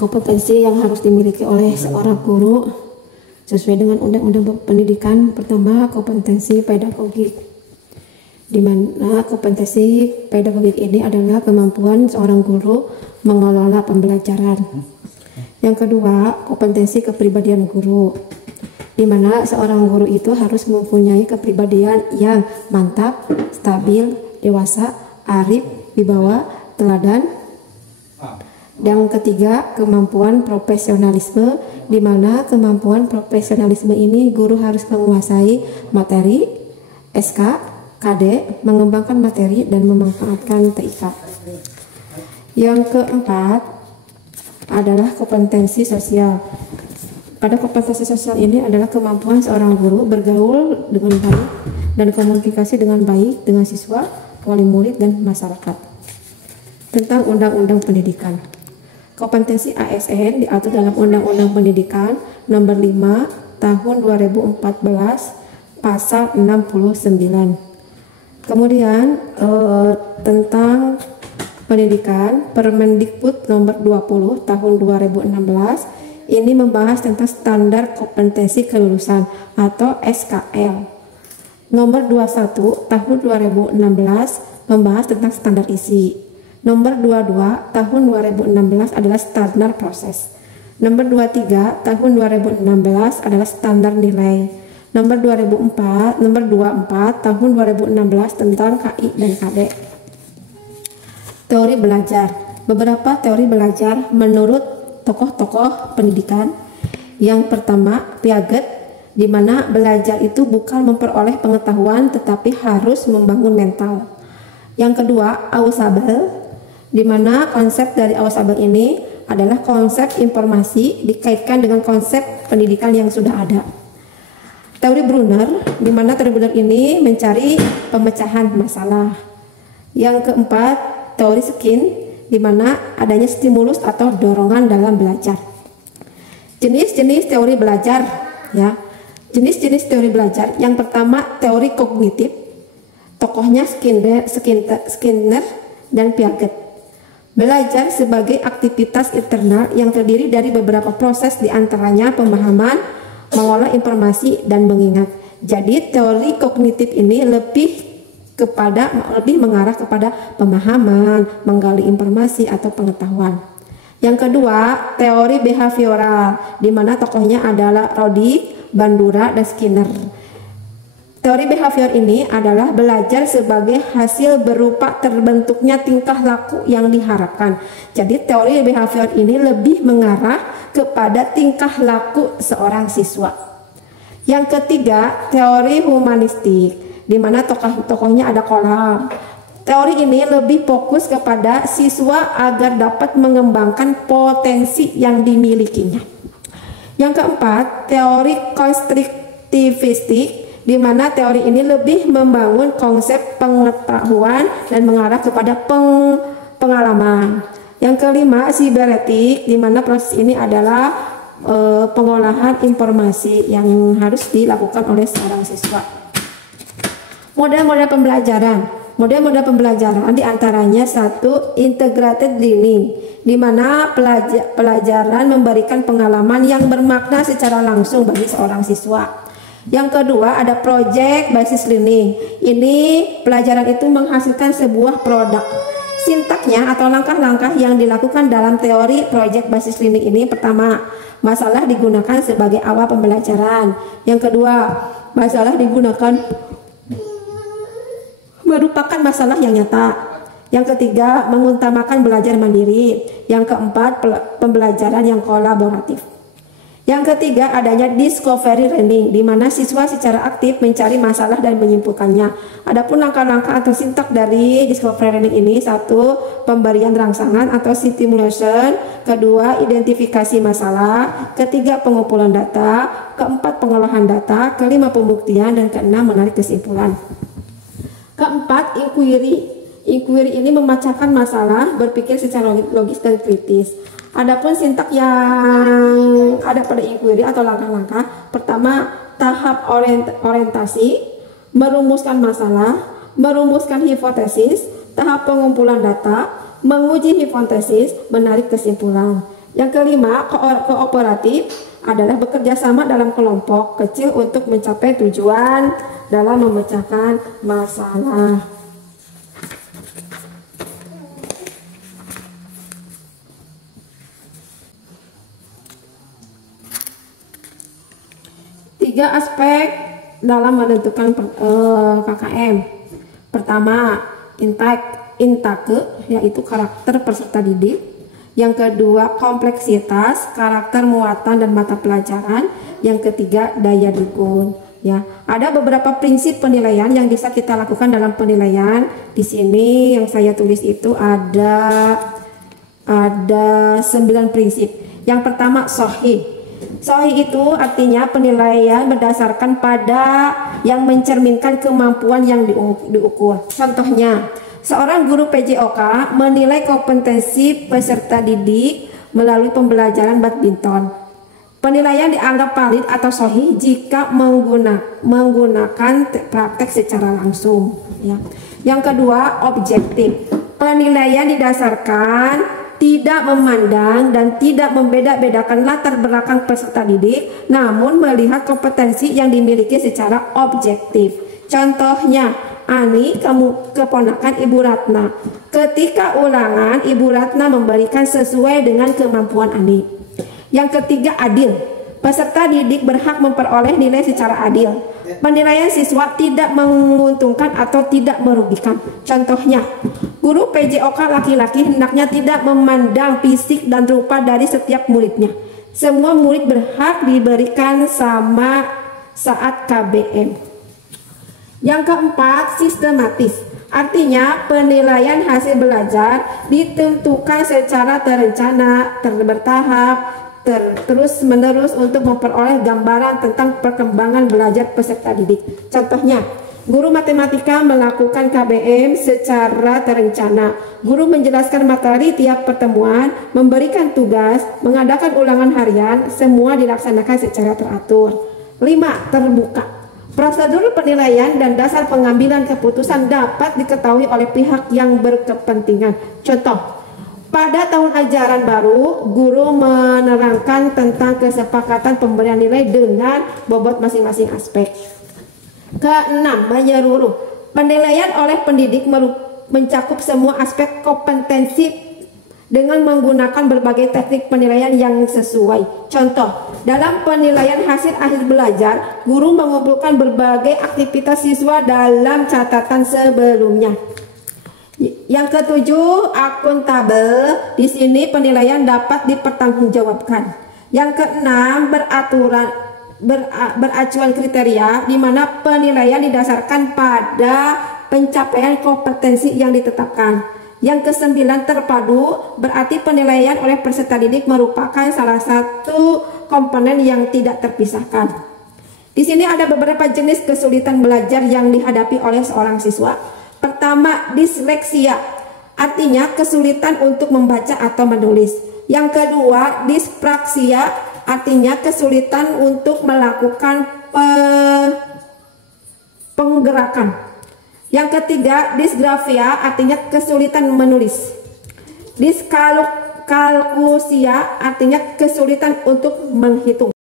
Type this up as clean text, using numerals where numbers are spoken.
Kompetensi yang harus dimiliki oleh seorang guru sesuai dengan Undang-Undang Pendidikan. Pertama, kompetensi pedagogik, di mana kompetensi pedagogik ini adalah kemampuan seorang guru mengelola pembelajaran. Yang kedua, kompetensi kepribadian guru, di mana seorang guru itu harus mempunyai kepribadian yang mantap, stabil, dewasa, arif, wibawa, teladan. Yang ketiga, kemampuan profesionalisme, di mana kemampuan profesionalisme ini guru harus menguasai materi, SK, KD, mengembangkan materi dan memanfaatkan TIK. Yang keempat adalah kompetensi sosial. Pada kompetensi sosial ini adalah kemampuan seorang guru bergaul dengan baik dan komunikasi dengan baik dengan siswa, wali murid, dan masyarakat. Tentang Undang-Undang Pendidikan. Kompetensi ASN diatur dalam Undang-Undang Pendidikan Nomor 5 Tahun 2014 Pasal 69. Kemudian tentang pendidikan, Permendikbud Nomor 20 Tahun 2016 ini membahas tentang standar kompetensi kelulusan atau SKL. Nomor 21 Tahun 2016 membahas tentang standar isi. Nomor 22 Tahun 2016 adalah standar proses. Nomor 23 Tahun 2016 adalah standar nilai. Nomor 24 Tahun 2016 tentang KI dan KD. Teori belajar. Beberapa teori belajar menurut tokoh-tokoh pendidikan. Yang pertama, Piaget, di mana belajar itu bukan memperoleh pengetahuan tetapi harus membangun mental. Yang kedua, Ausubel, di mana konsep dari Ausubel ini adalah konsep informasi dikaitkan dengan konsep pendidikan yang sudah ada. Teori Brunner, di mana teori Brunner ini mencari pemecahan masalah. Yang keempat, teori Skin, di mana adanya stimulus atau dorongan dalam belajar. Jenis-jenis teori belajar, ya. Jenis-jenis teori belajar. Yang pertama, teori kognitif. Tokohnya Skinner dan Piaget. Belajar sebagai aktivitas internal yang terdiri dari beberapa proses, diantaranya pemahaman, mengolah informasi, dan mengingat. Jadi teori kognitif ini lebih mengarah kepada pemahaman, menggali informasi atau pengetahuan. Yang kedua, teori behavioral, di mana tokohnya adalah Roddy, Bandura, dan Skinner. Teori behavior ini adalah belajar sebagai hasil berupa terbentuknya tingkah laku yang diharapkan. Jadi teori behavior ini lebih mengarah kepada tingkah laku seorang siswa. Yang ketiga, teori humanistik, di mana tokoh-tokohnya ada Kolam. Teori ini lebih fokus kepada siswa agar dapat mengembangkan potensi yang dimilikinya. Yang keempat, teori konstruktivistik, di mana teori ini lebih membangun konsep pengetahuan dan mengarah kepada pengalaman. Yang kelima, siberetik, di mana proses ini adalah pengolahan informasi yang harus dilakukan oleh seorang siswa. Model-model pembelajaran. Model-model pembelajaran diantaranya satu, integrated learning, di mana pelajaran memberikan pengalaman yang bermakna secara langsung bagi seorang siswa. Yang kedua, ada project basis learning. Ini pelajaran itu menghasilkan sebuah produk. Sintaknya atau langkah-langkah yang dilakukan dalam teori project basis learning ini: pertama, masalah digunakan sebagai awal pembelajaran. Yang kedua, masalah digunakan merupakan masalah yang nyata. Yang ketiga, mengutamakan belajar mandiri. Yang keempat, pembelajaran yang kolaboratif. Yang ketiga, adanya discovery learning, di mana siswa secara aktif mencari masalah dan menyimpulkannya. Adapun langkah-langkah atau sintak dari discovery learning ini: satu, pemberian rangsangan atau stimulation. Kedua, identifikasi masalah. Ketiga, pengumpulan data. Keempat, pengolahan data. Kelima, pembuktian. Dan keenam, menarik kesimpulan. Keempat, inquiry. Inquiry ini memecahkan masalah, berpikir secara logis dan kritis. Adapun sintak yang ada pada inquiry atau langkah-langkah: pertama, tahap orientasi, merumuskan masalah, merumuskan hipotesis, tahap pengumpulan data, menguji hipotesis, menarik kesimpulan. Yang kelima, kooperatif adalah bekerja sama dalam kelompok kecil untuk mencapai tujuan dalam memecahkan masalah. Tiga aspek dalam menentukan KKM. Pertama, intake, yaitu karakter peserta didik. Yang kedua, kompleksitas, karakter muatan dan mata pelajaran. Yang ketiga, daya dukung. Ya, ada beberapa prinsip penilaian yang bisa kita lakukan dalam penilaian. Di sini yang saya tulis itu ada 9 prinsip. Yang pertama, sahih. Sahih itu artinya penilaian berdasarkan pada yang mencerminkan kemampuan yang diukur. Contohnya, seorang guru PJOK menilai kompetensi peserta didik melalui pembelajaran badminton. Penilaian dianggap valid atau sahih jika menggunakan praktek secara langsung. Ya. Yang kedua, objektif. Penilaian didasarkan tidak memandang dan tidak membeda-bedakan latar belakang peserta didik, namun melihat kompetensi yang dimiliki secara objektif. Contohnya, Ani, keponakan Ibu Ratna. Ketika ulangan, Ibu Ratna memberikan sesuai dengan kemampuan Ani. Yang ketiga, adil. Peserta didik berhak memperoleh nilai secara adil. Penilaian siswa tidak menguntungkan atau tidak merugikan. Contohnya, guru PJOK laki-laki hendaknya tidak memandang fisik dan rupa dari setiap muridnya. Semua murid berhak diberikan sama saat KBM. Yang keempat, sistematis. Artinya penilaian hasil belajar ditentukan secara terencana, bertahap, terus menerus untuk memperoleh gambaran tentang perkembangan belajar peserta didik. Contohnya, guru matematika melakukan KBM secara terencana. Guru menjelaskan materi tiap pertemuan, memberikan tugas, mengadakan ulangan harian, semua dilaksanakan secara teratur. 5. Terbuka. Prosedur penilaian dan dasar pengambilan keputusan dapat diketahui oleh pihak yang berkepentingan. Contoh, pada tahun ajaran baru, guru menerangkan tentang kesepakatan pemberian nilai dengan bobot masing-masing aspek. Keenam, menyeluruh. Penilaian oleh pendidik mencakup semua aspek kompetensi dengan menggunakan berbagai teknik penilaian yang sesuai. Contoh, dalam penilaian hasil akhir belajar, guru mengumpulkan berbagai aktivitas siswa dalam catatan sebelumnya. Yang ketujuh, akuntabel. Di sini penilaian dapat dipertanggungjawabkan. Yang keenam, beracuan kriteria, di mana penilaian didasarkan pada pencapaian kompetensi yang ditetapkan. Yang kesembilan, terpadu, berarti penilaian oleh peserta didik merupakan salah satu komponen yang tidak terpisahkan. Di sini ada beberapa jenis kesulitan belajar yang dihadapi oleh seorang siswa. Pertama, disleksia, artinya kesulitan untuk membaca atau menulis. Yang kedua, dispraksia, artinya kesulitan untuk melakukan penggerakan. Yang ketiga, disgrafia, artinya kesulitan menulis. Diskalkusia, artinya kesulitan untuk menghitung.